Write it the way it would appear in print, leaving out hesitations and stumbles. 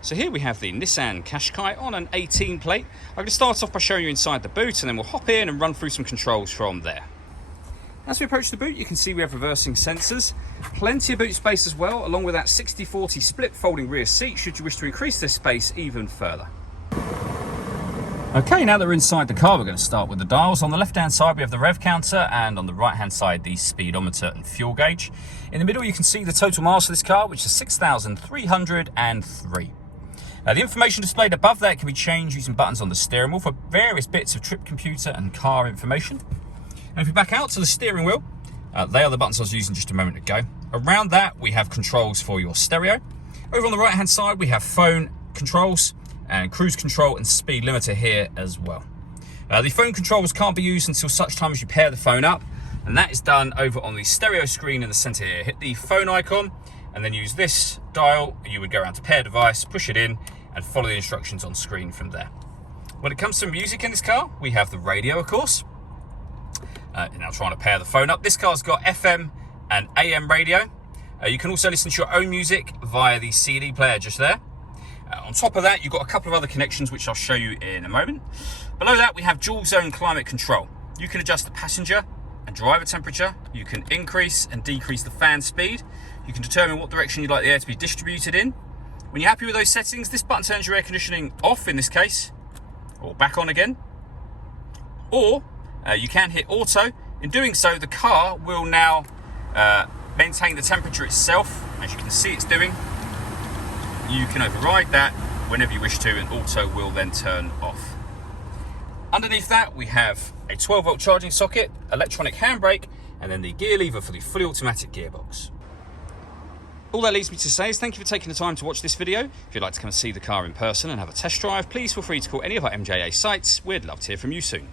So here we have the Nissan Qashqai on an 18 plate. I'm going to start off by showing you inside the boot and then we'll hop in and run through some controls from there. As we approach the boot, you can see we have reversing sensors, plenty of boot space as well, along with that 60/40 split folding rear seat should you wish to increase this space even further. Okay, now that we're inside the car, we're going to start with the dials. On the left-hand side, we have the rev counter, and on the right-hand side, the speedometer and fuel gauge. In the middle, you can see the total miles for this car, which is 6,303. The information displayed above that can be changed using buttons on the steering wheel for various bits of trip computer and car information. And if we back out to the steering wheel, they are the buttons I was using just a moment ago. Around that, we have controls for your stereo. Over on the right-hand side, we have phone controls, and cruise control and speed limiter here as well. The phone controls can't be used until such time as you pair the phone up, and that is done over on the stereo screen in the center here. Hit the phone icon and then use this dial. You would go around to pair device, push it in and follow the instructions on screen from there. When it comes to music in this car, we have the radio, of course. Now trying to pair the phone up. This car's got FM and AM radio. You can also listen to your own music via the CD player just there. On top of that, you've got a couple of other connections which I'll show you in a moment. Below that, we have dual zone climate control. You can adjust the passenger and driver temperature. You can increase and decrease the fan speed. You can determine what direction you'd like the air to be distributed in. When you're happy with those settings, this button turns your air conditioning off in this case, or back on again. Or you can hit auto. In doing so, the car will now maintain the temperature itself, as you can see it's doing. You can override that whenever you wish to, and auto will then turn off. Underneath that, we have a 12-volt charging socket, electronic handbrake, and then the gear lever for the fully automatic gearbox. All that leaves me to say is thank you for taking the time to watch this video. If you'd like to come and see the car in person and have a test drive, please feel free to call any of our MJA sites. We'd love to hear from you soon.